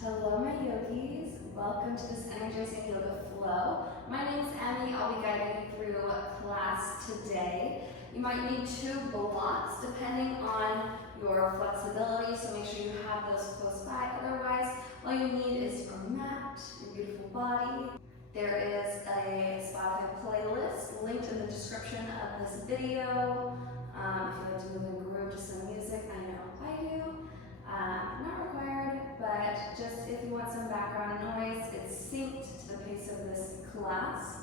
Hello my yogis, welcome to this energizing yoga flow. My name is Emmy. I'll be guiding you through class today. You might need 2 blocks depending on your flexibility, so make sure you have those close by. Otherwise, all you need is your mat, your beautiful body. There is a Spotify playlist linked in the description of this video. If you like to move and groove to some music, I know I do. Not required, but just if you want some background noise, it's synced to the pace of this class.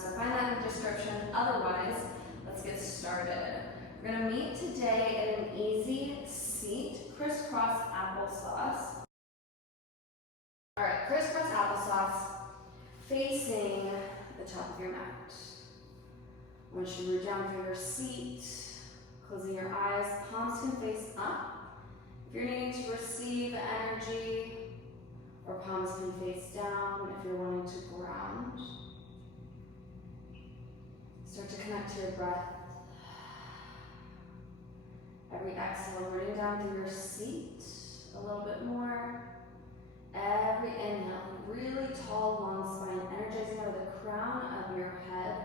So find that in the description. Otherwise, let's get started. We're going to meet today in an easy seat, crisscross applesauce. All right, crisscross applesauce facing the top of your mat. Once you root down through your seat, closing your eyes, palms can face up. If you're needing to receive energy, or palms can face down if you're wanting to ground. Start to connect to your breath. Every exhale, rooting down through your seat a little bit more. Every inhale, really tall, long spine, energizing out of the crown of your head.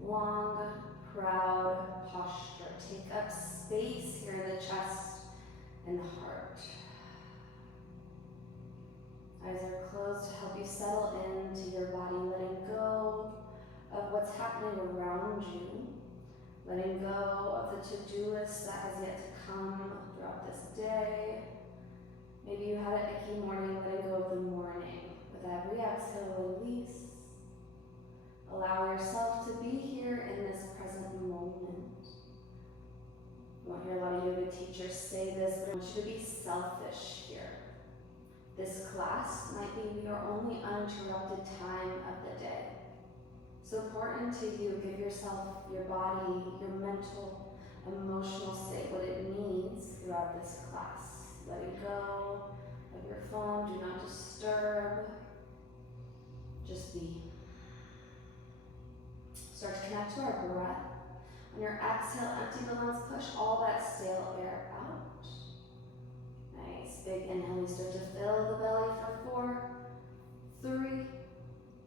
Long, proud posture. Take up space here in the chest and the heart. Eyes are closed to help you settle into your body, letting go of what's happening around you, letting go of the to-do list that has yet to come throughout this day. Maybe you had an icky morning, letting go of the morning. With every exhale, release. Allow yourself to be here in this present moment. You won't hear a lot of yoga teachers say this, but I want you to be selfish here. This class might be your only uninterrupted time of the day. So important to you, give yourself, your body, your mental, emotional state, what it needs throughout this class. Letting go of your phone, do not disturb. Just be. Start to connect to our breath. On your exhale, empty the lungs, push all that stale air out. Nice, big inhale, you start to fill the belly for 4, 3,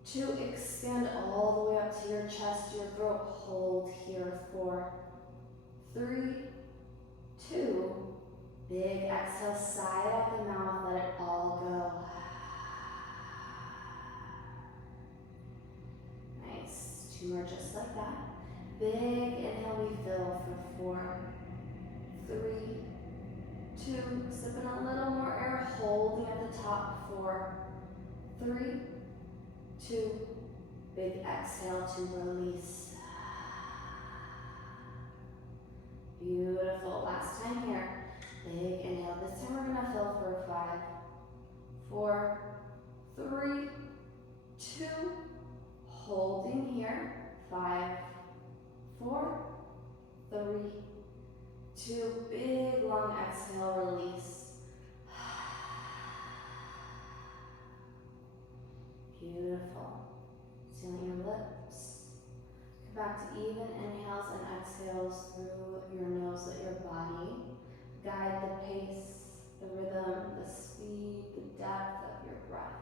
2, expand all the way up to your chest, your throat, hold here, 4, 3, 2, big exhale, sigh out the mouth, let it all go. Nice, 2 more just like that. Big inhale, we fill for 4, 3, 2, sip in a little more air, holding at the top, 4, 3, 2, big exhale to release. Beautiful, last time here. Big inhale, this time we're gonna fill for 5, 4, 3, 2, holding here, 5, 4, 3, 2, big long exhale, release. Beautiful. Sealing your lips. Come back to even inhales and exhales through your nose. Let your body guide the pace, the rhythm, the speed, the depth of your breath.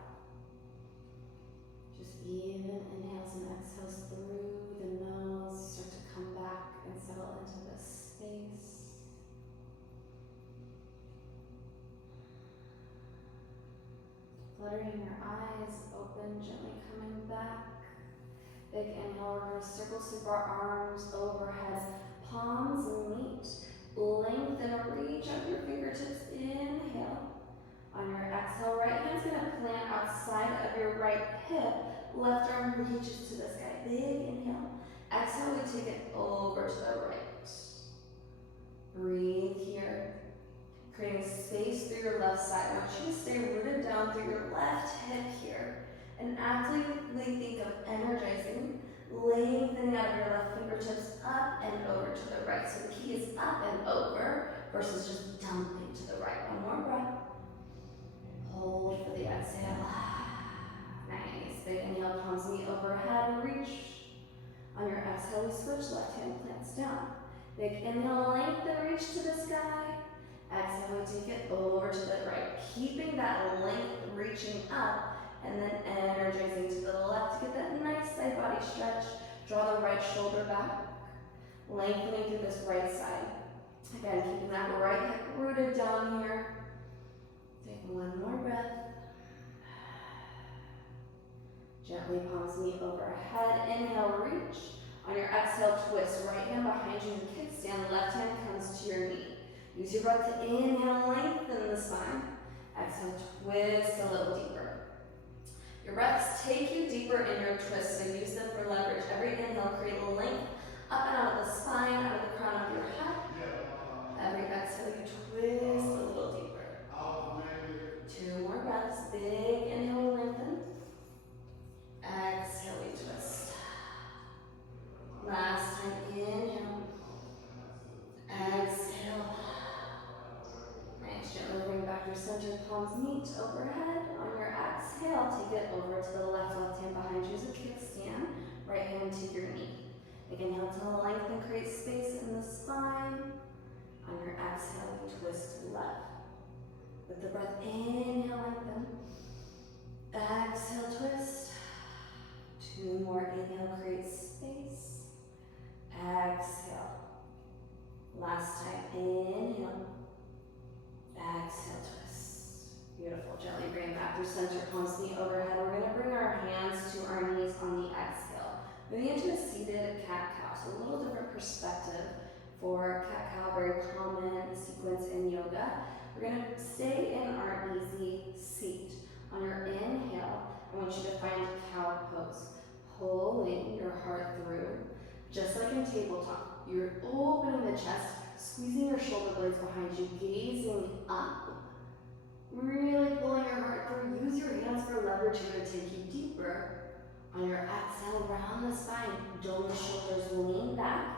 Just even inhales and exhales through the nose. Start to come back and settle into this space. Fluttering your eyes open, gently coming back. Big inhale, we're going to circle, sweep our arms overhead. Palms meet, lengthen, reach out your fingertips. Inhale. On your exhale, right hand's going to plant outside of your right hip. Left arm reaches to the sky. Big inhale. Exhale, we take it over to the right. Breathe here. Creating space through your left side. I want you to stay rooted down through your left hip here. And actively think of energizing, lengthening out of your left fingertips up and over to the right. So the key is up and over versus just dumping to the right. One more breath. Hold for the exhale. Nice. Big inhale, palms meet overhead, reach. On your exhale, we switch, left hand plants down. Big inhale, lengthen, reach to the sky. Exhale, we take it over to the right. Keeping that length reaching up, and then energizing to the left to get that nice side body stretch. Draw the right shoulder back, lengthening through this right side. Again, keeping that right hip rooted down here. Take one more breath. Gently palms meet overhead. Inhale, reach. On your exhale, twist. Right hand behind you in kickstand. Left hand comes to your knee. Use your breath to inhale, lengthen the spine. Exhale, twist a little deeper. Your breaths take you deeper in your twist, so use them for leverage. Every inhale, create a length up and out of the spine, out of the crown of your head. Every exhale, you twist a little deeper. 2 more breaths. Big inhale, lengthen. Exhale, we twist. Last time, inhale. Exhale. Nice, gently bring back your center, palms meet overhead. On your exhale, take it over to the left hand behind you as a kickstand. Right hand to your knee. Inhale to lengthen, create space in the spine. On your exhale, twist left. With the breath, inhale, lengthen. Exhale, twist. 2 more, inhale, create space. Exhale. Last time, inhale. Exhale, twist. Beautiful. Gently bring it back through center, palms meet overhead. We're going to bring our hands to our knees on the exhale. Moving into a seated cat-cow. So a little different perspective for cat-cow, very common sequence in yoga. We're going to stay in our easy seat. On your inhale, I want you to find cow pose. Pulling your heart through, just like in tabletop. You're opening the chest, squeezing your shoulder blades behind you, gazing up. Really pulling your heart through. Use your hands for leverage here to take you deeper. On your exhale, round the spine. Dome the shoulders, lean back.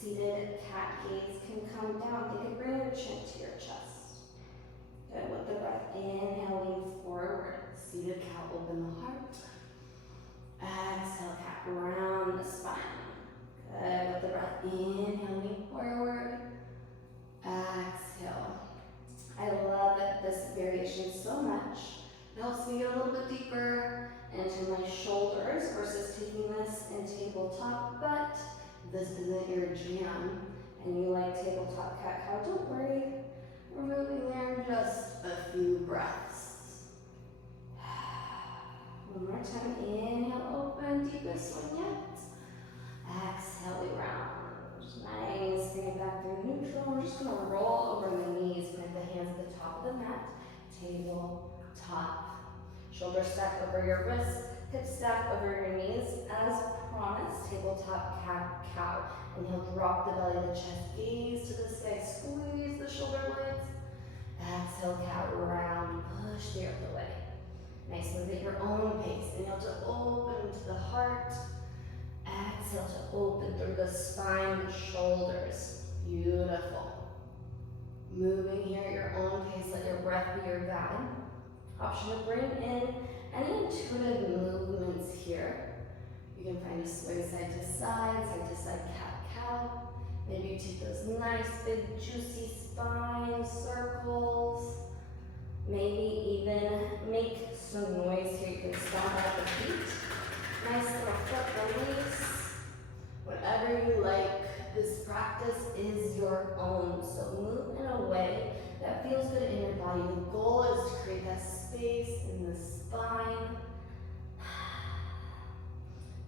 Seated cat gaze can come down. They can bring your chin to your chest. Good. With the breath, inhale, lean forward. Seated cow, open the heart. Exhale, cat, round the spine. Good. With the breath, inhale, lean forward. Exhale. I love this variation so much. It helps me get a little bit deeper into my shoulders versus taking this in tabletop, but this isn't your jam and you like tabletop cat-cow, don't worry. We're really there in just a few breaths. One more time, inhale, open, deepest one yet. Exhale, we round. Nice, bring it back through neutral. We're just gonna roll over the knees, plant the hands at the top of the mat, tabletop. Shoulders stack over your wrists, hips stack over your knees. As promised, tabletop cat-cow. Inhale, drop the belly to the chest, gaze to the sky, squeeze the shoulder blades. Exhale, cat round, push the earth away. Nice, move at your own pace. Inhale to open to the heart. Exhale to open through the spine, the shoulders. Beautiful. Moving here at your own pace, let your breath be your guide. Option to bring in any intuitive movements here. You can find a sway side to side cat-cow. Maybe you take those nice, big, juicy spine circles. Maybe even make some noise here. You can stomp out the feet. Nice little foot release. Whatever you like, this practice is your own. So move in a way that feels good in your body. The goal is to create that space in the spine.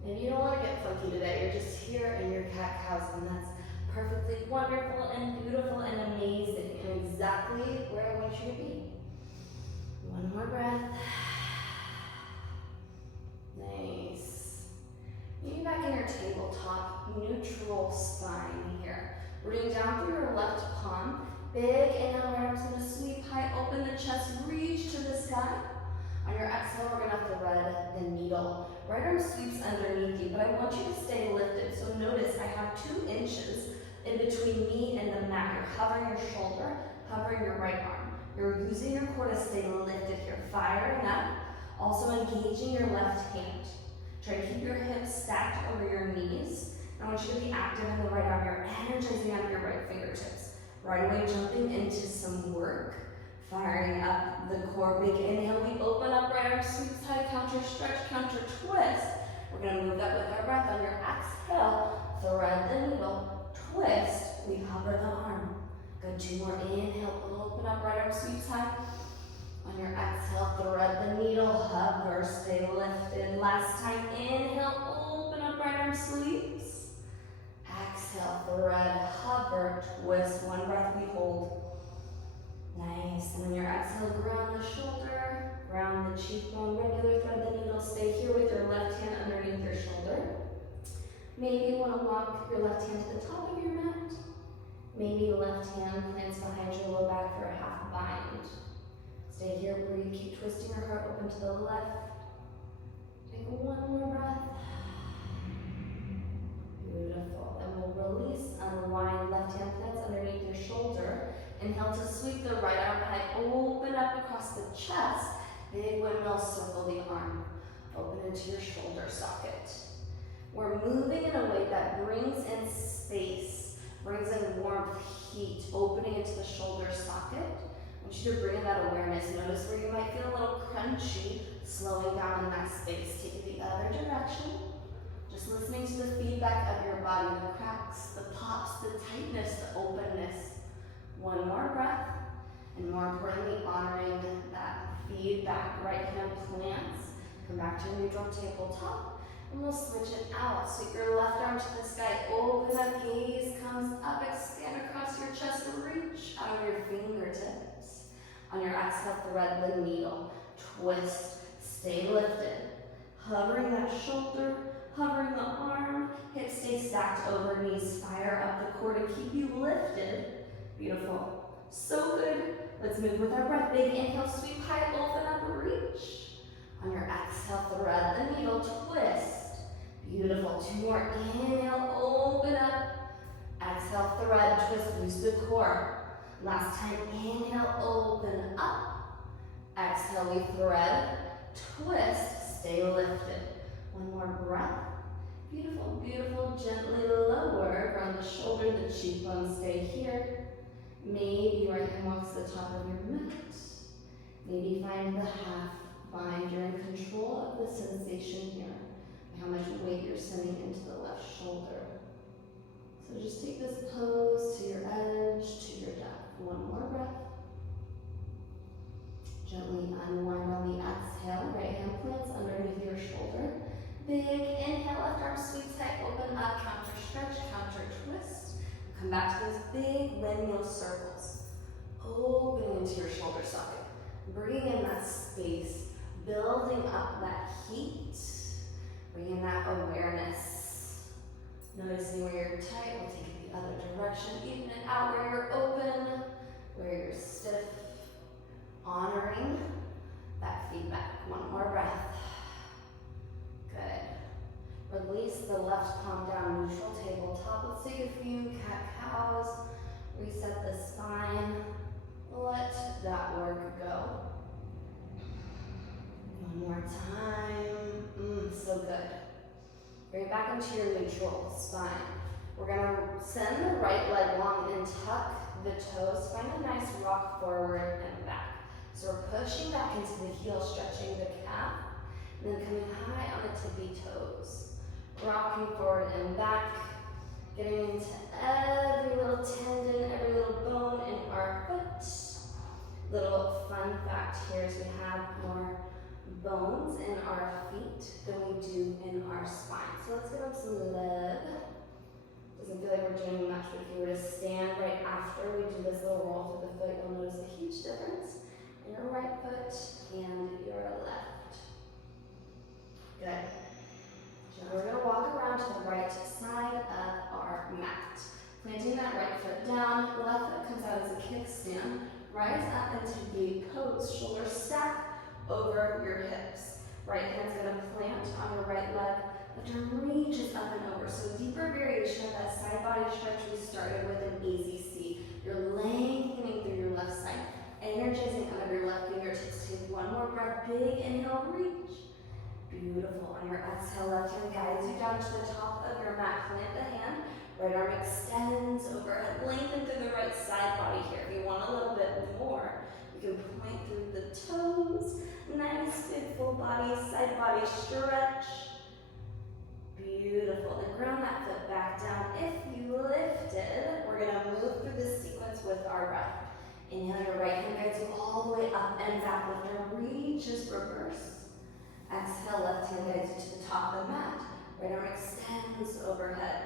Maybe you don't want to get funky today. You're just here in your cat-cows, and that's perfectly wonderful and beautiful and amazing and exactly where I want you to be. One more breath. Nice. Maybe back in your tabletop, neutral spine here. Rooting down through your left palm. Big inhale, right arm's gonna sweep high, open the chest, reach to the sky. On your exhale, we're gonna thread the needle. Right arm sweeps underneath you, but I want you to stay lifted. So notice I have 2 inches in between me and the mat. You're hovering your shoulder, hovering your right arm. You're using your core to stay lifted here, firing up. Also engaging your left hand. Try to keep your hips stacked over your knees. I want you to be active in the right arm. You're energizing out of your right fingertips. Right away, jumping into some work, firing up the core. Big inhale, we open up, right arm sweeps high, counter stretch, counter twist. We're gonna move that with our breath. On your exhale, thread the needle, twist, we hover the arm. Good, 2 more, inhale, open up, right arm sweeps high. On your exhale, thread the needle, hover, stay lifted. Last time, inhale, open up, right arm sweeps. Exhale, thread, hover, twist. 1 breath, we hold. Nice, and on your exhale, ground the shoulder, ground the cheekbone, regular thread the needle. Stay here with your left hand underneath your shoulder. Maybe you want to walk your left hand to the top of your mat. Maybe the left hand plants behind your low back for a half bind. Stay here, breathe, keep twisting your heart open to the left. Take 1 more breath. Beautiful. Then we'll release, unwind, left hand plants underneath your shoulder. Inhale to sweep the right arm high, open up across the chest. Big windmill, circle the arm. Open into your shoulder socket. We're moving in a way that brings in space, brings in warmth, heat, opening into the shoulder socket. I want you to bring in that awareness. Notice where you might feel a little crunchy, slowing down in that space. Take it the other direction. Just listening to the feedback of your body, the cracks, the pops, the tightness, the openness. 1 more breath, and more importantly, honoring that feedback. Right hand plants. Come back to neutral tabletop, and we'll switch it out. Sweep your left arm to the sky, open up, gaze comes up, expand across your chest, reach out of your fingertips. On your exhale, thread the needle, twist, stay lifted. Hovering that shoulder, hovering the arm, hips stay stacked over, knees fire up the core to keep you lifted. Beautiful. So good. Let's move with our breath. Big inhale, sweep high, open up, reach. On your exhale, thread the needle, twist. Beautiful. 2 more. Inhale, open up. Exhale, thread, twist, loose the core. Last time, inhale, open up. Exhale, we thread, twist, stay lifted. 1 more breath. Beautiful, beautiful. Gently lower, ground the shoulder, the cheekbone, stay here. Maybe right hand walks to the top of your mat. Maybe find the half bind. You're in control of the sensation here. How much weight you're sending into the left shoulder. So just take this pose to your edge, to your depth. 1 more breath. Gently unwind on the exhale. Right hand plants underneath your shoulder. Big inhale, left arm sweeps high, open up, counter stretch, counter twist. Come back to those big windmill circles. Opening into your shoulder socket. Bringing in that space, building up that heat. Bringing that awareness. Noticing where you're tight, we'll take it the other direction. Even it out where you're open, where you're stiff. Honoring that feedback. 1 more breath. Good. Release the left palm down, neutral tabletop. Let's take a few cat-cows. Reset the spine. Let that work go. 1 more time. So good. Bring it back into your neutral spine. We're gonna send the right leg long and tuck the toes. Find a nice rock forward and back. So we're pushing back into the heel, stretching the calf, and then coming high on the tippy toes. Rocking forward and back, getting into every little tendon, every little bone in our foot. Little fun fact here is we have more bones in our feet than we do in our spine. So let's give up some love. Doesn't feel like we're doing much, but if you were to stand right after we do this little roll through the foot, you'll notice a huge difference in your right foot and your left. Good. Now we're going to walk around to the right side of our mat. Planting that right foot down, left foot comes out as a kickstand. Rise up into gate pose, shoulders stack over your hips. Right hand's going to plant on your right leg. Left arm reaches up and over. So deeper variation of that side body stretch we started with an easy C. You're lengthening through your left side, energizing out of your left fingertips. Take 1 more breath. Big inhale, reach. Beautiful. On your exhale, left hand guides you down to the top of your mat. Plant the hand. Right arm extends overhead. Lengthen through the right side body here. If you want a little bit more, you can point through the toes. Nice, big full body, side body stretch. Beautiful. Then ground that foot back down. If you lifted, we're going to move through this sequence with our breath. Inhale, your right hand guides you all the way up and back. Lift arm reaches, reverse. Exhale, left hand guides you to the top of the mat. Right arm extends overhead.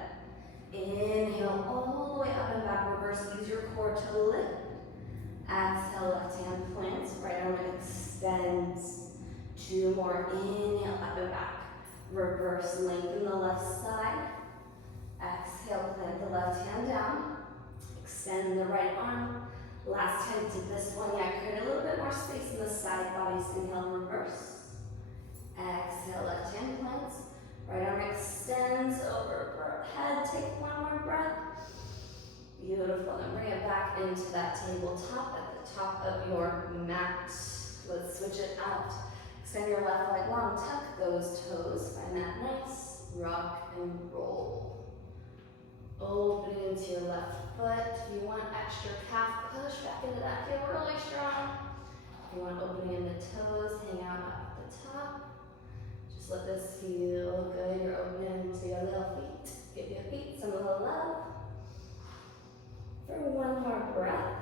Inhale, all the way up and back, reverse. Use your core to lift. Exhale, left hand plants. Right arm extends. 2 more. Inhale, up and back. Reverse, lengthen the left side. Exhale, plant the left hand down. Extend the right arm. Last time did this one. Yeah, create a little bit more space in the side bodies. Inhale, reverse. Exhale, left hand plants. Right arm extends overhead. Take 1 more breath. Beautiful. And bring it back into that tabletop at the top of your mat. Let's switch it out. Extend your left leg long. Tuck those toes. Find that nice rock and roll. Open into your left foot. If you want extra calf, push back into that. Feel really strong. If you want opening in the toes, hang out up at the top. Just let this feel good. You're opening into your little feet. Give your feet some little love. For 1 more breath.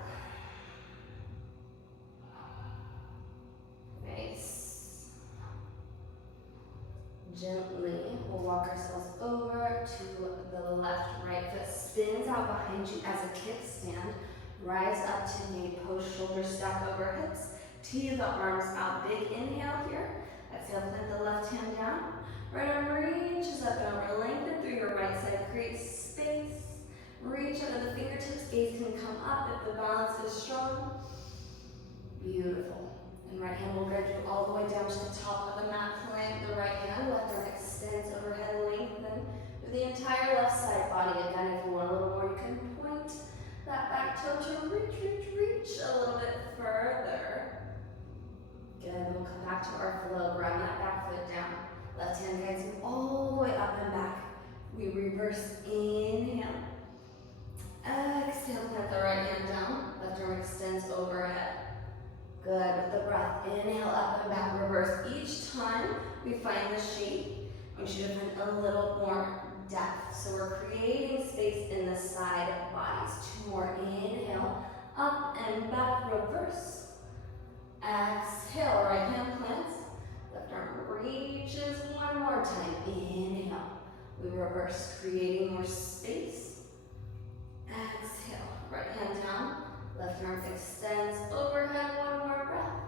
Nice. Gently, we'll walk ourselves over to the left. Right foot spins out behind you as a kickstand. Rise up to knee pose, shoulders stack over hips. Tee the arms out. Big inhale here. Exhale, plant the left hand down. Right arm reaches up and over. Lengthen through your right side. Create space. Reach under the fingertips. Gaze can come up if the balance is strong. Beautiful. And right hand will guide you all the way down to the top of the mat. Plant the right hand. Left arm extends overhead. Lengthen through the entire left side body. Again, if you want a little more, you can point that back toe to reach a little bit further. Good. We'll come back to our flow. Ground that back foot down. Left hand guides you all the way up and back. We reverse. Inhale. Exhale, plant the right hand down. Left arm extends overhead. Good. With the breath, inhale, up and back, reverse. Each time we find the shape, I want you to find a little more depth. So we're creating space in the side bodies. 2 more. Inhale, up and back, reverse. Exhale, right hand plants. Left arm reaches. 1 more time. Inhale. We reverse, creating more space. Exhale, right hand down, left arm extends overhead. 1 more breath.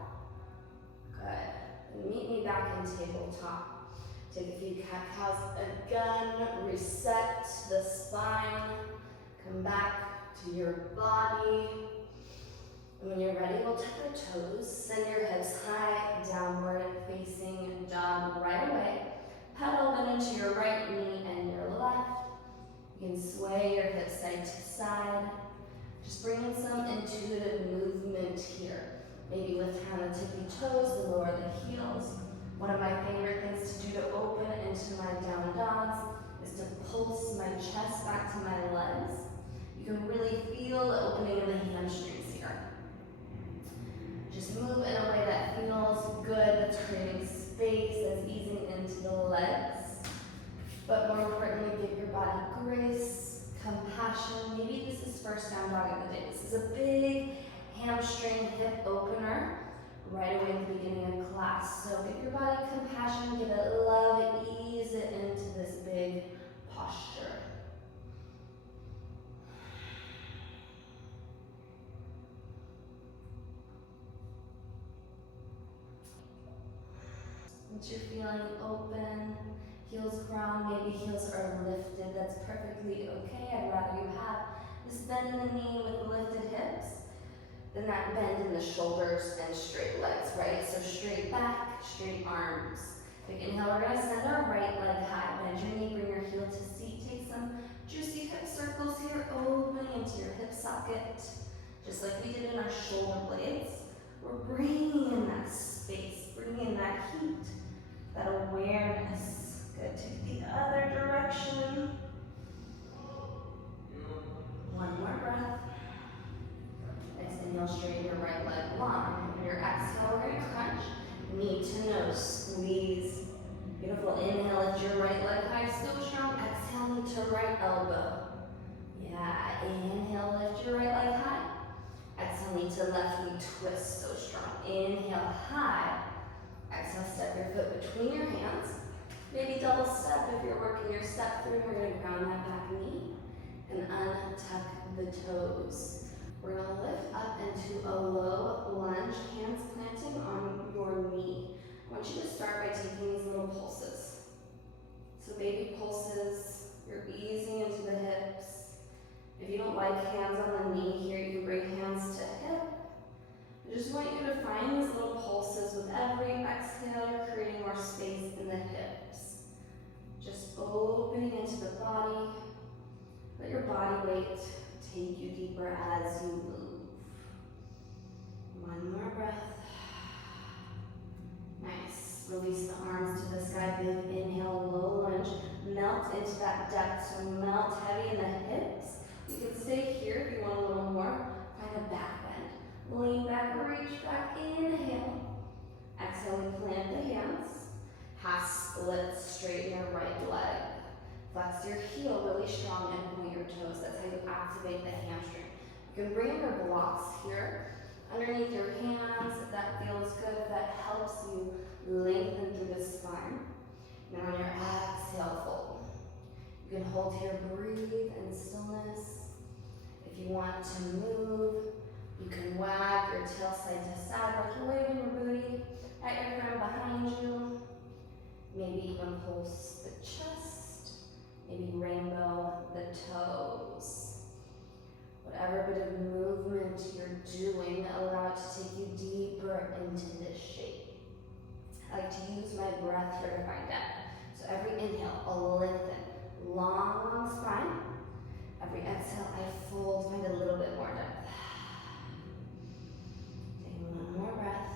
Good. And meet me back in tabletop. Take a few cat-cows again. Reset the spine. Come back to your body. And when you're ready, we'll tuck our toes. Send your hips high, downward facing dog right away. Pedal then into your right knee and your left. You can sway your hips side to side. Just bring in some intuitive movement here. Maybe lift hand and tippy toes, and lower the heels. One of my favorite things to do to open into my down dogs is to pulse my chest back to my legs. You can really feel the opening in the hamstrings here. Just move in a way that feels good, that's creating space, that's easing into the legs. But more importantly, give your body grace, compassion. Maybe this is first down dog of the day. This is a big hamstring hip opener right away at the beginning of class. So give your body compassion, give it love, ease it into this big posture. Once you're feeling open, heels ground, maybe heels are lifted, that's perfectly okay. I'd rather you have this bend in the knee with lifted hips than that bend in the shoulders and straight legs, right? So straight back, straight arms. Big inhale, we're gonna send our right leg high. Bend your knee, bring your heel to seat. Take some juicy hip circles here, opening into your hip socket. Just like we did in our shoulder blades. We're bringing in that space, bringing in that heat, that awareness. Good, take the other direction. toes, squeeze. Beautiful, inhale, lift your right leg high, still strong. Exhale, knee to right elbow. Yeah, inhale, lift your right leg high. Exhale, knee to left, we twist, so strong. Inhale, high. Exhale, step your foot between your hands. Maybe double step if you're working your step through. We're gonna ground that back knee and untuck the toes. We're gonna lift up into a low lunge, hands planting on your knee. I want you to start by taking these little pulses. So baby pulses, you're easing into the hips. If you don't like hands on the knee here, you can bring hands to hip. I just want you to find these little pulses. With every exhale, you're creating more space in the hips. Just opening into the body. Let your body weight take you deeper as you move. One more breath. Nice. Release the arms to the sky. Big inhale, low lunge. Melt into that depth. So melt heavy in the hips. You can stay here if you want a little more. Find a back bend. Lean back, reach back. Inhale. Exhale, we plant the hands. Half split, straighten your right leg. Flex your heel really strong and point your toes. That's how you activate the hamstring. You can bring your blocks here underneath your hands if that feels good, if that helps you lengthen through the spine. Now on your exhale, fold. You can hold here, breathe in stillness. If you want to move, you can wag your tail side to side like you're waving your booty at your friend behind you. Maybe even pulse the chest. Maybe rainbow the toes. Whatever bit of movement you're doing, allow it to take you deeper into this shape. I like to use my breath here to find depth. So every inhale, I'll lengthen. Long spine. Every exhale, I fold, find a little bit more depth. Take one more breath.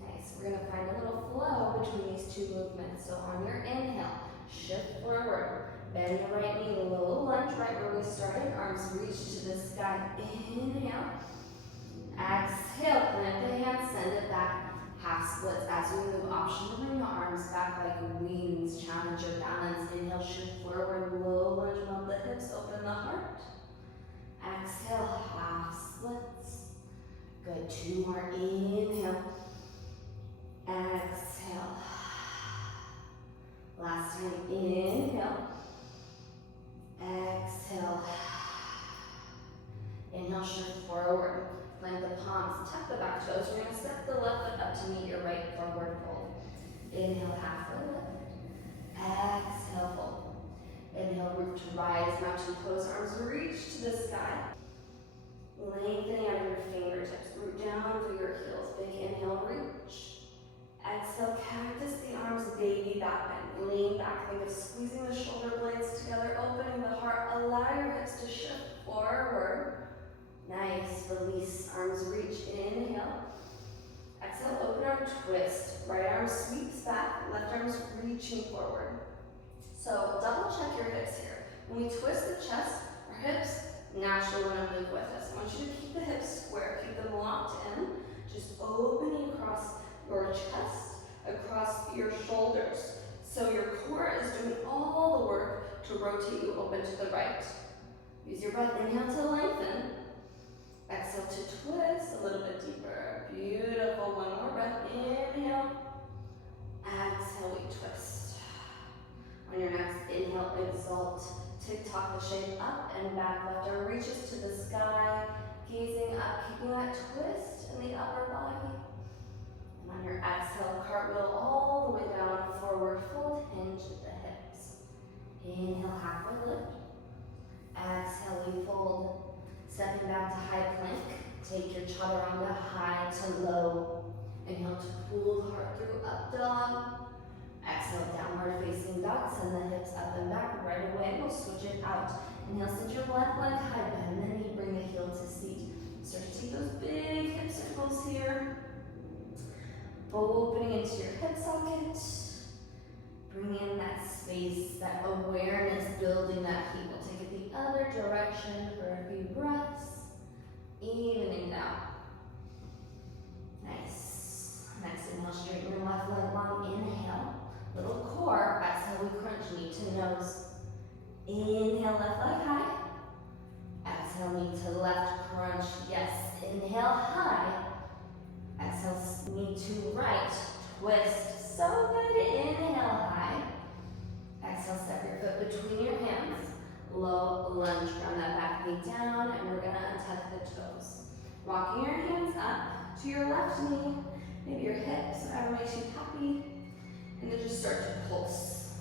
Nice, we're gonna find a little flow between these two movements. So on your inhale, shift forward. Bend your right knee, low lunge, right where we started. Arms reach to the sky. Inhale. Exhale, plant the hands, send it back. Half splits as we move. Option to bring the arms back like wings. Challenge your balance. Inhale, shift forward, low lunge, melt the hips, open the heart. Exhale, half splits. Good, two more. Inhale. Exhale. Last time, inhale. Exhale. Inhale, shift forward. Plant the palms, tuck the back toes. You're gonna step the left foot up to meet your right forward fold. Inhale, halfway lift. Exhale, fold. Inhale, root to rise, mountain pose, arms reach to the sky. Lengthening out of your fingertips, root down through your heels. Big inhale, reach. Exhale, cactus the arms, baby back bend. Lean back, think of squeezing the shoulder blades together, opening the heart. Allow your hips to shift forward. Nice, release, arms reach, inhale. Exhale, open arm twist. Right arm sweeps back, left arm's reaching forward. So double check your hips here. When we twist the chest, our hips naturally want to move with us. I want you to keep the hips square, keep them locked in. Just opening across your chest, across your shoulders. So your core is doing all the work to rotate you open to the right. Use your breath, inhale to lengthen. Exhale to twist a little bit deeper. Beautiful, one more breath, inhale. Exhale, we twist. On your next inhale, exalt. Tick-tock the shape up and back. Left arm reaches to the sky, gazing up, keeping that twist in the upper body. And on your exhale, cartwheel all the way down, forward fold, hinge at the hips. Inhale, halfway lift. Exhale, we fold. Stepping back to high plank. Take your chaturanga high to low. Inhale to pull the heart through, up dog. Exhale, downward facing dog. Send the hips up and back. Right away, we'll switch it out. Inhale, send your left leg high, bend the knee, bring the heel to seat. Start to take those big hip circles here. Opening into your hip socket. Bring in that space, that awareness, building that heat. We'll take it the other direction for a few breaths. Evening out. Nice. Challenge, straighten your left leg long, inhale. Little core, exhale, we crunch knee to nose. Inhale, left leg high. Exhale, knee to left, crunch, yes. Inhale, high. Exhale, knee to right, twist. So good, inhale, high. Exhale, step your foot between your hands. Low lunge from that back knee down, and we're gonna untuck the toes. Walking your hands up to your left knee, maybe your hips, whatever makes you happy. And then just start to pulse.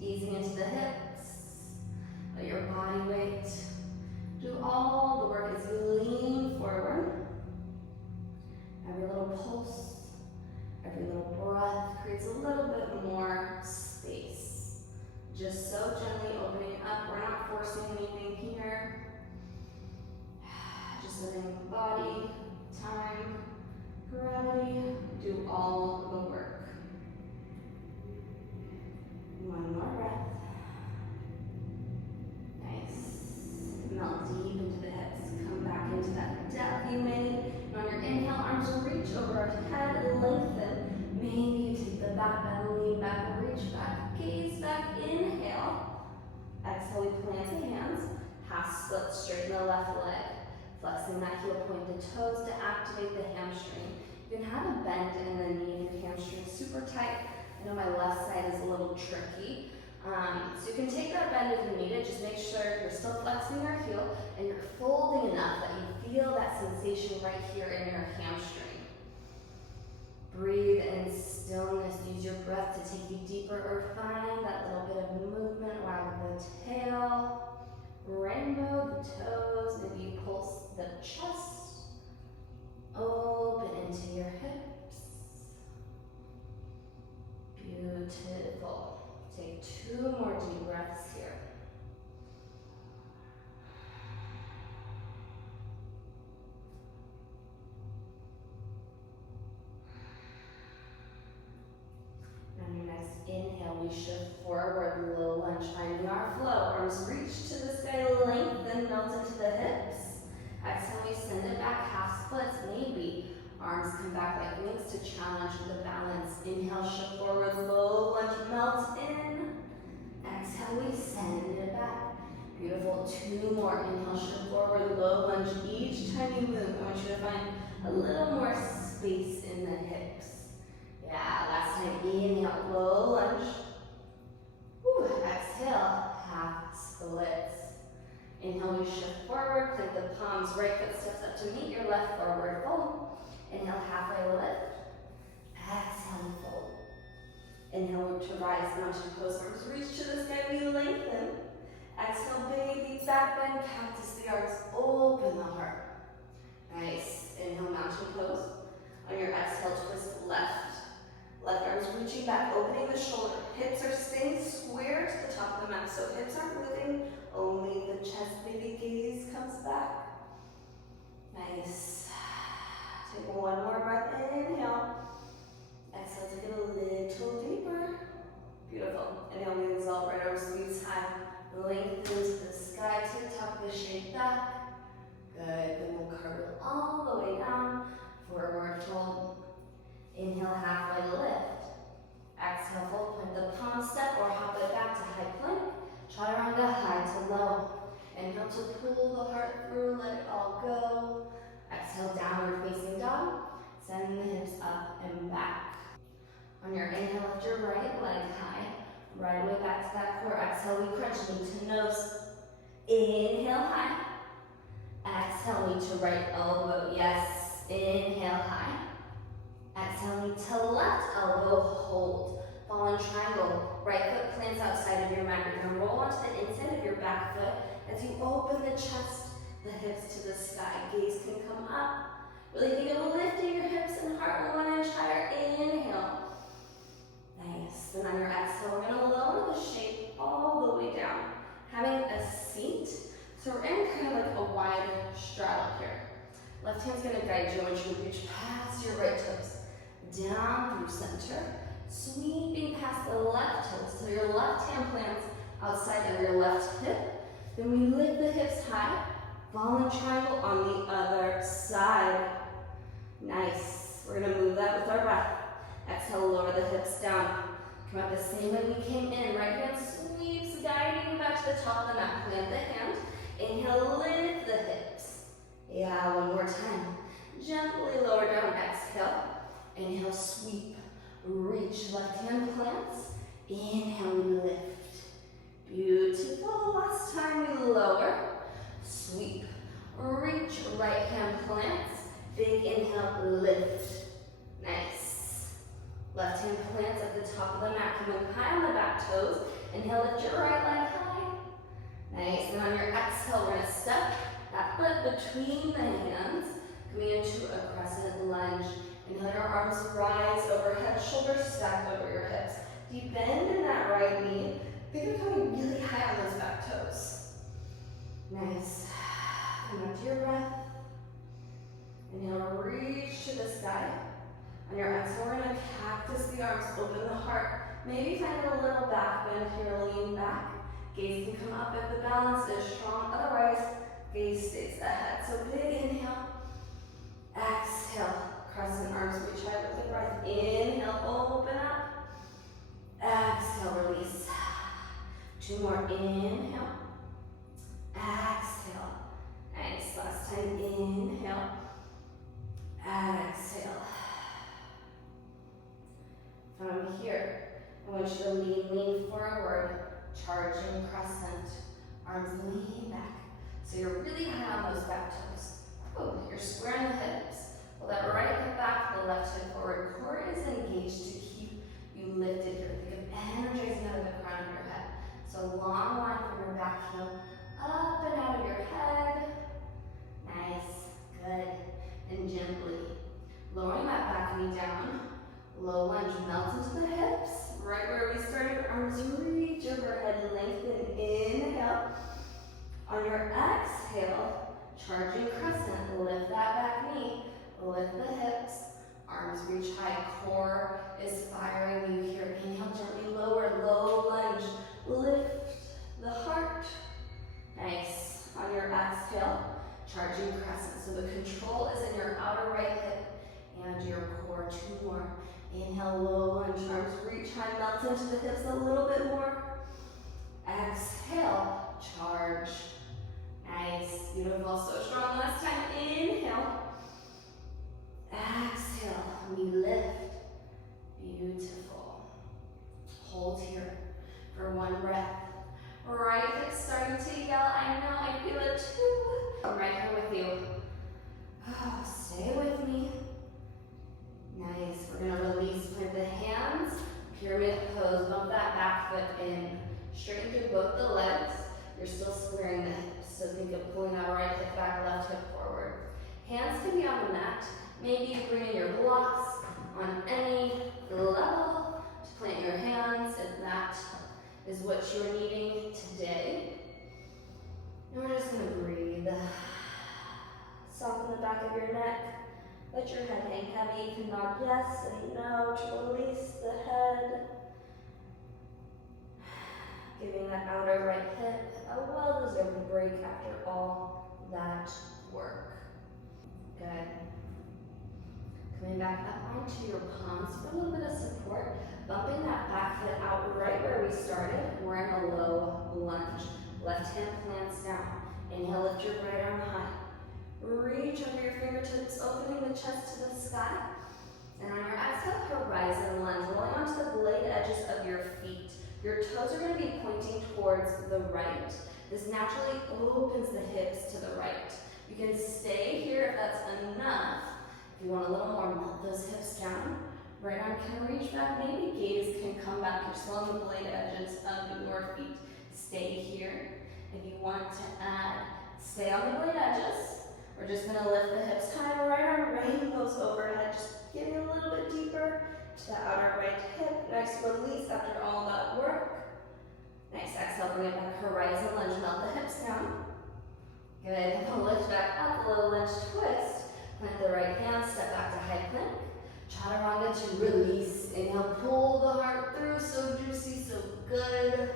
Easing into the hips. Let your body weight do all the work as you lean forward. Every little pulse, every little breath creates a little bit more space. Just so gently opening up. We're not forcing anything here. Just letting the body, time, gravity do all the work. One more breath. Nice. Melt deep into the hips. Come back into that depth you made. And on your inhale, arms will reach over our head, lengthen. Maybe you take the back bend, lean back, reach back, gaze back, inhale. Exhale, we plant the hands. Half split, straighten the left leg. Flexing that heel, point the toes to activate the hamstring. You can have a bend in the knee if your hamstring is super tight. I know my left side is a little tricky. So you can take that bend if you need it. Just make sure you're still flexing your heel and you're folding enough that you feel that sensation right here in your hamstring. Breathe in stillness. Use your breath to take you deeper or find that little bit of movement. Wag the tail. Rainbow the toes. Maybe you pulse the chest. Open into your hips. Beautiful. Take 2 more deep breaths here. On your next inhale, we shift forward, low lunge, finding our flow. Arms reach to the sky, lengthen, melt into the hips. Exhale, we send it back, half splits, maybe. Arms come back like wings to challenge the balance. Inhale, shift forward, low lunge, melt in. Exhale, we send it back. Beautiful, 2 more. Inhale, shift forward, low lunge. Each time you move, I want you to find a little more space in the hips. Yeah, last time, inhale, low lunge. Whew, exhale, half splits. Inhale, we shift forward, plant the palms, right foot steps up to meet your left forward fold. Inhale, halfway lift. Exhale, fold. Inhale, to rise, mountain pose, arms reach to the sky, we lengthen. Exhale, baby, back bend, cactus the arms, open the heart. Nice. Inhale, mountain pose. On your exhale, twist left. Left arm's reaching back, opening the shoulder. Hips are staying square to the top of the mat, so hips aren't moving, only the chest, baby, gaze comes back. Nice. Take 1 more breath, inhale. Exhale, take it a little deeper. Beautiful. Inhale, we exalt, right arm squeeze high. Lengthen to the sky, take top of the shape back. Good, then we'll curve it all the way down. Forward fold. Inhale, halfway lift. Exhale, fold, point the palm step or hop it back to high plank. Chaturanga, high to low. Inhale to pull the heart through, let it all go. Exhale, downward facing dog. Send the hips up and back. On your inhale, lift your right leg high. Right away back to that core. Exhale, we crunch knee to nose. Inhale, high. Exhale, knee to right elbow. Yes. Inhale, high. Exhale, knee to left elbow. Hold. Fallen triangle. Right foot plants outside of your mat. You're going to roll onto the inside of your back foot as you open the chest, the hips to the sky. Gaze can come up. Really think of lifting your hips and heart 1 inch higher. Inhale. Nice. Then on your exhale, we're going to lower the shape all the way down. Having a seat. So we're in kind of like a wide straddle here. Left hand's going to guide you. I want you to reach past your right toes. Down through center. Sweeping past the left toes. So your left hand plants outside of your left hip. Then we lift the hips high. Fallen triangle on the other side. Nice. We're going to move that with our breath. hips down. Come out the same way we came in. Right hand sweeps, guiding you back to the top of the mat. Plant the hand. Inhale, lift the hips. Yeah, one more time. Gently lower down, exhale. Inhale, sweep, reach, left hand plants. Inhale, lift. Beautiful. Last time we lower, sweep, reach, right hand plants. Big inhale, lift. Nice. Left hand plants at the top of the mat. Coming high on the back toes. Inhale, lift your right leg high. Nice. And on your exhale, we're going to step that foot between the hands. Coming into a crescent lunge. Inhale, your arms rise overhead, shoulders stacked over your hips. Deep bend in that right knee. Think of coming really high on those back toes. Nice. Come up to your breath. Inhale, reach to the sky. On your exhale, we're going to cactus the arms, open the heart. Maybe find a little back bend here, lean back. Gaze can come up if the balance is strong. Otherwise, gaze stays ahead. So big inhale. Exhale. Crescent arms reach high with the breath. Inhale, open up. Exhale, release. Two more. Inhale. Exhale. Nice. Last time. Inhale. Exhale. From here, I want you to lean forward, charging crescent. Arms lean back. So you're really high on those back toes. Oh, you're squaring the hips. Pull that right hip back, the left hip forward. Core is engaged to keep you lifted here. Think of energizing out of the crown of your head. So long line from your back heel, up and out of your head. Nice, good. And gently lowering that back knee down. Low lunge, melt into the hips. Right where we started, arms reach overhead, lengthen, inhale. On your exhale, charging crescent, lift that back knee, lift the hips, arms reach high, core is firing you here. Inhale, gently lower, low lunge, lift the heart. Nice. On your exhale, charging crescent. So the control is in your outer right hip and your core. Two more. Inhale, low lunge, arms reach high, melt into the hips a little bit more. Exhale, charge. Nice, beautiful, so strong. Last time, inhale. Exhale, we lift. Beautiful. Hold here for one breath. Right hip starting to yell. I know, I feel it too. I'm right here with you. Oh, stay with me. Nice. We're going to release, plant the hands, pyramid pose, bump that back foot in. Straighten through both the legs. You're still squaring the hips, so think of pulling that right hip back, left hip forward. Hands can be on the mat. Maybe you bring in your blocks on any level to plant your hands if that is what you're needing today. And we're just going to breathe. Soften the back of your neck. Let your head hang heavy. You can nod yes and no to release the head. Giving that outer right hip a well-deserved break after all that work. Good. Coming back up onto your palms for a little bit of support. Bumping that back foot out right where we started. We're in a low lunge. Left hand plants down. Inhale, lift your right arm high. Reach under your fingertips, opening the chest to the sky. And on your exhale, horizon lunge, rolling onto the blade edges of your feet. Your toes are going to be pointing towards the right. This naturally opens the hips to the right. You can stay here if that's enough. If you want a little more, melt those hips down. Right arm can reach back, maybe gaze can come back. You're still on the blade edges of your feet. Stay here. If you want to add, stay on the blade edges. We're just going to lift the hips high, right arm rainbows overhead, just getting a little bit deeper to the outer right hip. Nice release after all that work. Nice exhale, bring it back, horizon lunge, melt the hips down. Good, and lift back up, low lunge twist. Plant the right hand, step back to high plank. Chaturanga to release. Inhale, pull the heart through, so juicy, so good.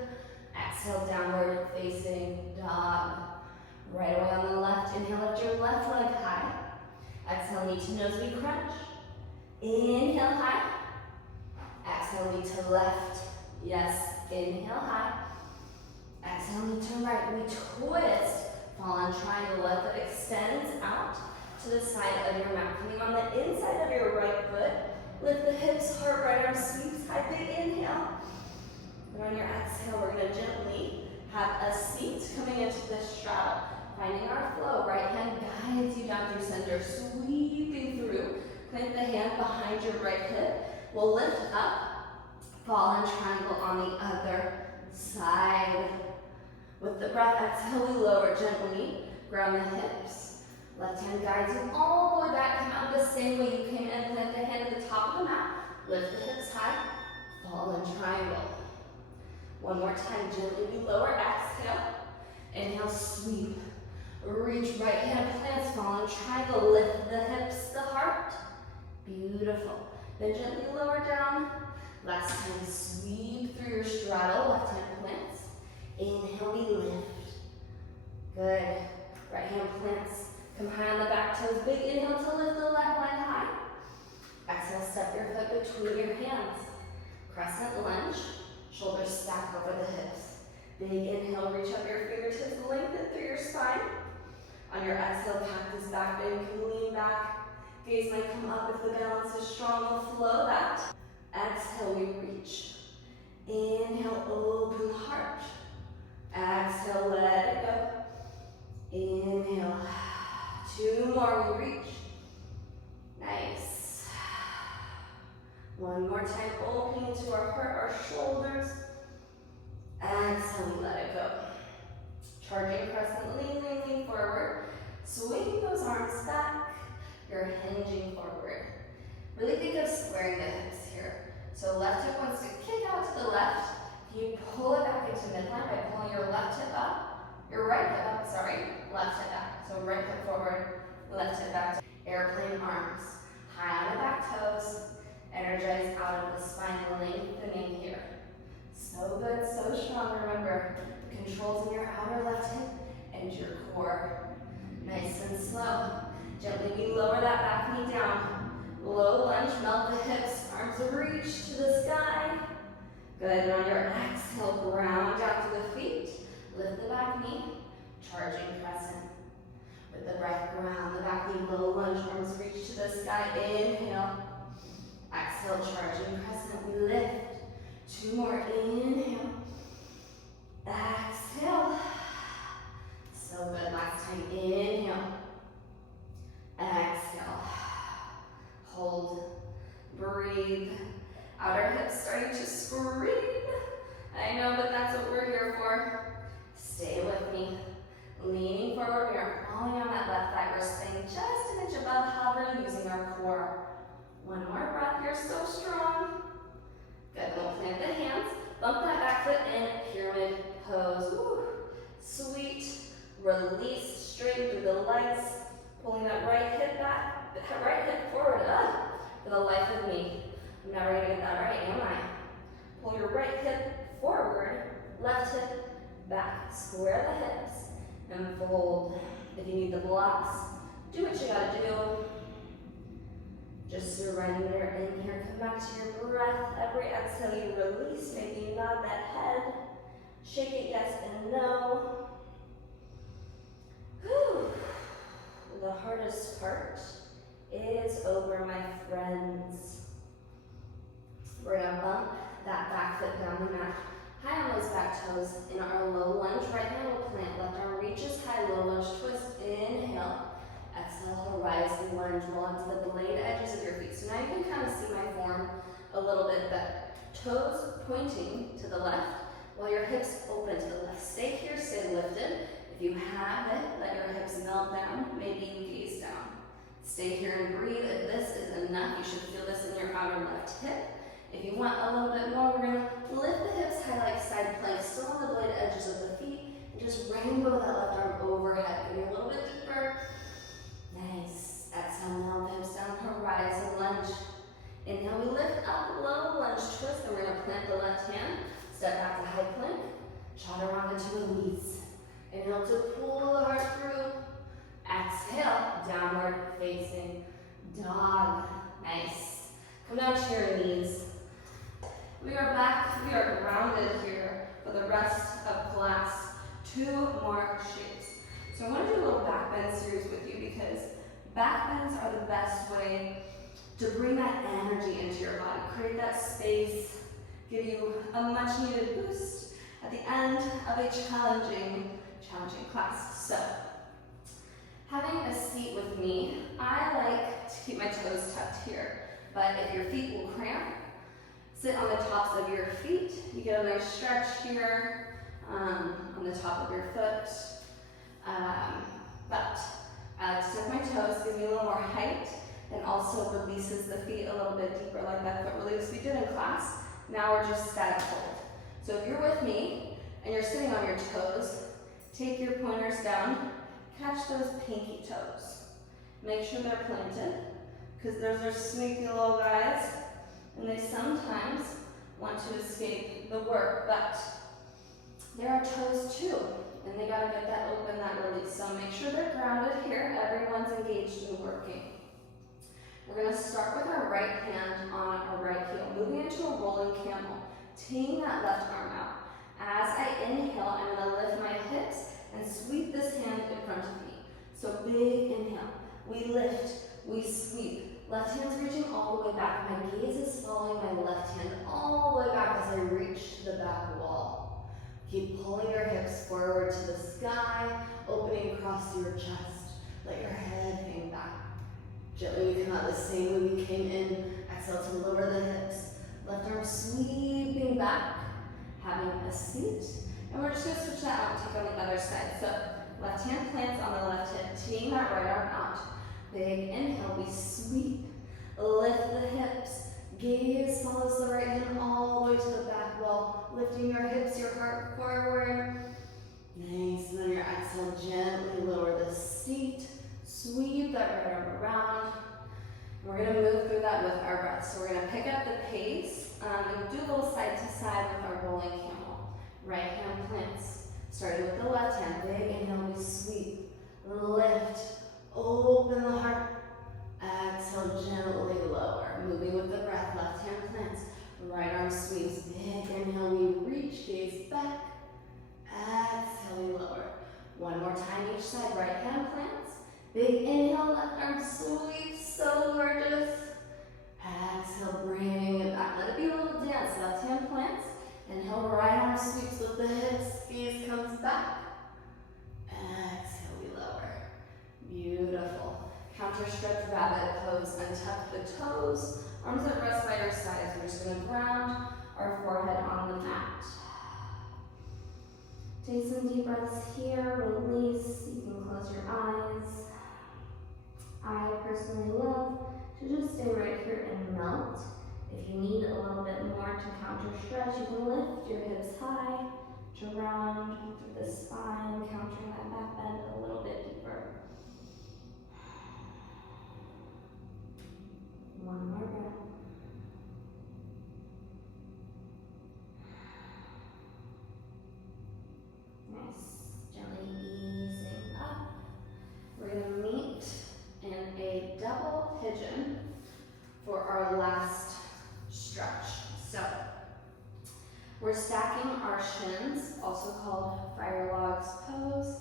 Exhale, downward facing dog. Right away on the left, inhale, lift your left leg high. Exhale, knee to nose, we crunch. Inhale high. Exhale. Exhale, lean to left. Yes, inhale high. Exhale, lean to right. We twist. Fallen triangle. Left foot extends out to the side of your mat. Coming on the inside of your right foot. Lift the hips, heart, right arm sweeps high. Big inhale. And on your exhale, we're going to gently have a seat coming into this straddle. Finding our flow. Right hand guides you down through center. Sweeping through. Plant the hand behind your right hip. We'll lift up. Fallen triangle on the other side. With the breath, exhale, we lower gently. Ground the hips. Left hand guides you all the way back. Come out the same way you came in. Plant the hand at the top of the mat. Lift the hips high. Fallen triangle. One more time, gently we lower. Exhale. Inhale, sweep. Reach right hand, plants, fallen triangle. Lift the hips, the heart. Beautiful. Then gently lower down. Last time, sweep through your straddle. Left hand plants. Inhale, we lift. Good. Right hand plants. Come high on the back toes. Big inhale to lift the left line high. Exhale, step your foot between your hands. Crescent lunge. Shoulders stack over the hips. Big inhale, reach up your fingertips, lengthen through your spine. On your exhale, cactus back bend, you can lean back. Gaze might come up if the balance is strong, we'll flow that. Exhale, we reach. Inhale, open the heart. Exhale, let it go. Inhale. Two more, we reach. Nice. One more time, opening to our heart, our shoulders. Exhale, we let it go. Charging crescent, lean forward. Swing those arms back. You're hinging forward. Really think of squaring the hips here. So left hip wants to kick out to the left. You pull it back into midline by pulling your left hip up. Your right hip up, left hip back. So right hip forward, left hip back. Airplane arms. High on the back toes. Energize out of the spine, lengthening here. So good, so strong. Remember, the controls in your outer left hip and your core. Nice and slow. Gently we lower that back knee down. Low lunge, melt the hips, arms reach to the sky. Good, and on your exhale, ground out to the feet. Lift the back knee, charging crescent. With the breath, ground the back knee, low lunge, arms reach to the sky. Inhale. Exhale, charging crescent, we lift. Two more, inhale. Exhale. So good, last time, inhale. Exhale. Hold, breathe. Outer hips starting to scream. I know, but that's what we're here for. Stay with me. Leaning forward, we are falling on that left thigh. We're staying just an inch above, hovering, using our core. One more breath, you're so strong. Good, we'll plant the hands. Bump that back foot in, pyramid pose. Woo. Sweet. Release, straight through the legs. Pulling that right hip back, right hip forward. For the life of me. I'm never gonna get that right, am I? Pull your right hip forward, left hip back. Square the hips and fold. If you need the blocks, do what you gotta do. Just surrender in here. Come back to your breath. Every exhale you release, maybe nod that head. Shake it yes and no. Whew. The hardest part is over, my friends. We're gonna bump that back foot down the mat. High on those back toes in our low lunge. Right hand will plant. Left arm reaches high, low lunge twist. Inhale. Exhale, horizon lunge. Roll onto the blade edges of your feet. So now you can kind of see my form a little bit better. Toes pointing to the left while your hips open to the left. Stay here, stay lifted. If you have it, let your hips melt down. Maybe you gaze down. Stay here and breathe. If this is enough, you should feel this in your outer left hip. If you want a little bit more, we're going to lift the hips high like side plank, still on the blade edges of the feet, and just rainbow that left arm overhead. Give me a little bit deeper. Nice. Exhale, melt the hips down, horizon lunge. Inhale, we lift up, low lunge twist, and we're going to plant the left hand. Step back to high plank. Chaturanga to release. Inhale to pull the heart through. Exhale, downward facing dog. Nice. Come down to your knees. We are back, we are grounded here for the rest of class. 2 more shapes. So I want to do a little backbend series with you because backbends are the best way to bring that energy into your body, create that space, give you a much needed boost at the end of a challenging class. So, having a seat with me, I like to keep my toes tucked here, but if your feet will cramp, sit on the tops of your feet. You get a nice stretch here on the top of your foot. But I like to tuck my toes, gives me a little more height, and also releases the feet a little bit deeper, like that foot release we did in class. Now we're just static hold. So if you're with me and you're sitting on your toes, take your pointers down, catch those pinky toes. Make sure they're planted, because those are sneaky little guys, and they sometimes want to escape the work, but there are toes too, and they gotta get that open, that release. So make sure they're grounded here. Everyone's engaged in working. We're gonna start with our right hand on our right heel, moving into a rolling camel, teeing that left arm out. As I inhale, I'm gonna lift my hips and sweep this hand in front of me. So big inhale, we lift, we sweep. Left hand's reaching all the way back. My gaze is following my left hand all the way back as I reach to the back wall. Keep pulling your hips forward to the sky, opening across your chest. Let your head hang back. Gently we come out the same way we came in. Exhale to lower the hips. Left arm sweeping back, having a seat. And we're just going to switch that out and take on the other side. So left hand plants on the left hip, teeing that right arm out. Big inhale, we sweep. Lift the hips. Gaze follows the right hand all the way to the back wall. Lifting your hips, your heart forward. Nice. And then your exhale, gently lower the seat. Sweep that right arm around. We're going to move through that with our breath. So we're going to pick up the pace and do a little side to side with our rolling camel. Right hand plants. Starting with the left hand. Big inhale, we sweep. Lift. Open the heart. Exhale, gently lower. Moving with the breath. Left hand plants. Right arm sweeps. Big inhale, we reach. Gaze back. Exhale, we lower. One more time each side. Right hand plants. Big inhale, left arm sweeps, so gorgeous. Exhale, bring it back. Let it be a little dance. Left hand plants. Inhale, right arm sweeps with the hips. Gaze comes back. Exhale, we lower. Beautiful. Counter stretch, rabbit pose. Untuck the toes. Arms at rest by your sides. We're just going to ground our forehead on the mat. Take some deep breaths here. Release. You can close your eyes. I personally love to just stay right here and melt. If you need a little bit more to counter stretch, you can lift your hips high to round through the spine, countering that back bend a little bit deeper. One more breath. Nice. Gently easing up. We're going to meet in a double pigeon for our last stretch. So we're stacking our shins, also called fire logs pose.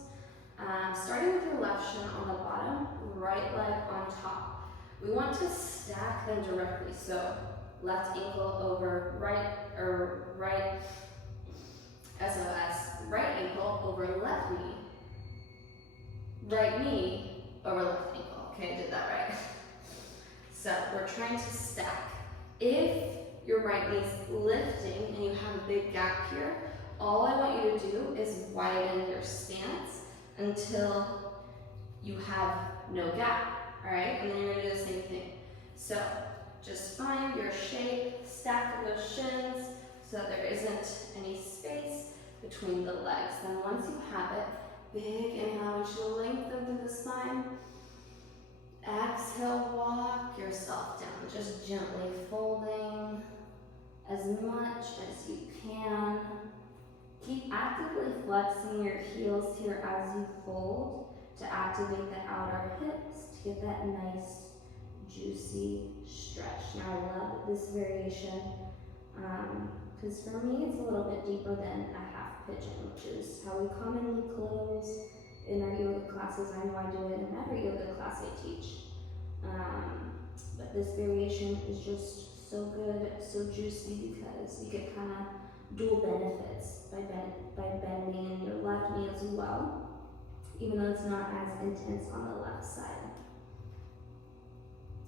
Starting with your left shin on the bottom, right leg on top. We want to stack them directly. So left ankle over right SOS, right ankle over left knee, right knee over left ankle. Okay, I did that right. So we're trying to stack. If your right knee's lifting and you have a big gap here, all I want you to do is widen your stance until you have no gap, all right? And then you're gonna do the same thing. So just find your shape, stack those shins so that there isn't any space between the legs. Then once you have it, big inhale, I want you to lengthen through the spine. Exhale, walk yourself down, just gently folding as much as you can. Keep actively flexing your heels here as you fold to activate the outer hips to get that nice, juicy stretch. Now I love this variation Because for me, it's a little bit deeper than a half pigeon, which is how we commonly close in our yoga classes. I know I do it in every yoga class I teach. But this variation is just so good, so juicy, because you get kind of dual benefits by bending in your left knee as well, even though it's not as intense on the left side.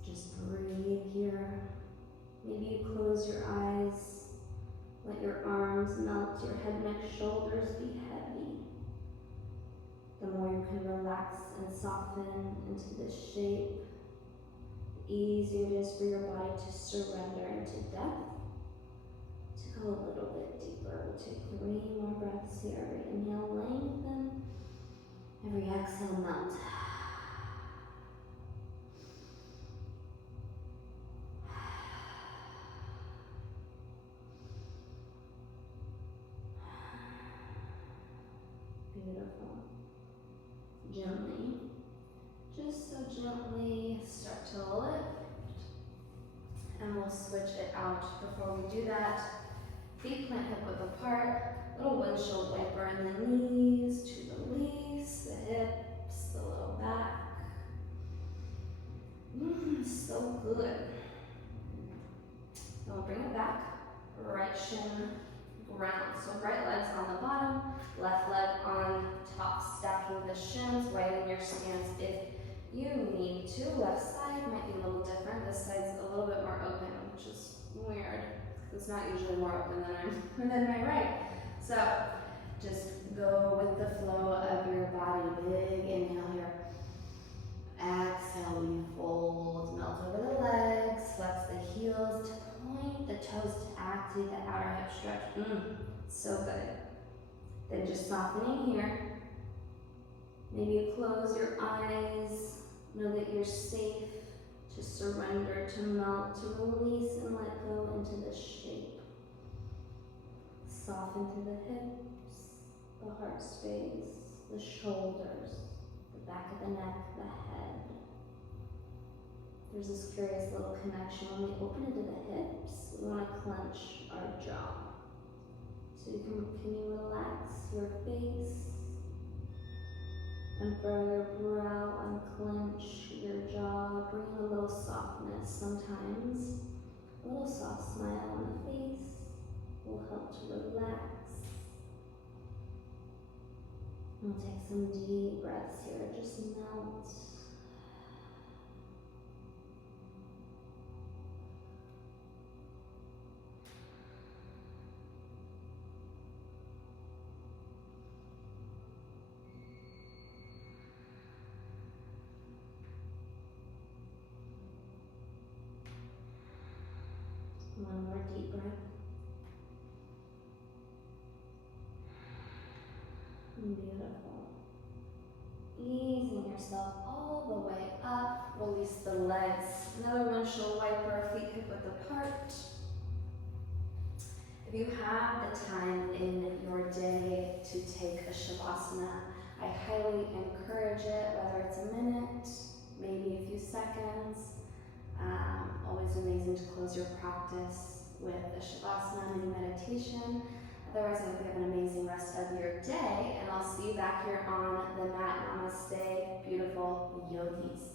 Just breathe here. Maybe you close your eyes, let your arms melt, your head, neck, shoulders be heavy. The more you can relax and soften into this shape, the easier it is for your body to surrender into depth. To go a little bit deeper, we'll take 3 more breaths here. Every inhale, lengthen. Every exhale, melt. Beautiful. Gently, just so gently, start to lift. And we'll switch it out. Before we do that, feet plant hip width apart, little windshield wiper in the knees, to the release, the hips, the little back. So good. Then we'll bring it back, right shin ground. So right leg's on the bottom, left leg on top, stacking the shins right in your stance if you need to. Left side might be a little different. This side's a little bit more open, which is weird. It's not usually more open than my right. So just go with the flow of your body. Big inhale here. Exhale, we fold, melt over the legs, flex the heels to point the toes to activate the outer hip stretch. So good. Then just softening here. Maybe you close your eyes. Know that you're safe to surrender, to melt, to release and let go into this shape. Soften through the hips, the heart space, the shoulders, the back of the neck, the head. There's this curious little connection. When we open into the hips, we want to clench our jaw. So can you relax your face and furrow your brow, unclench your jaw, bring a little softness. Sometimes a little soft smile on the face will help to relax. We'll take some deep breaths here, just melt. One more deep breath. Beautiful. Easing yourself all the way up. Release the legs. Another windshield wiper, feet hip width apart. If you have the time in your day to take a shavasana, I highly encourage it, whether it's a minute, maybe a few seconds. Always amazing to close your practice with a shavasana mini meditation. Otherwise, I hope you have an amazing rest of your day, and I'll see you back here on the mat. Namaste, beautiful yogis.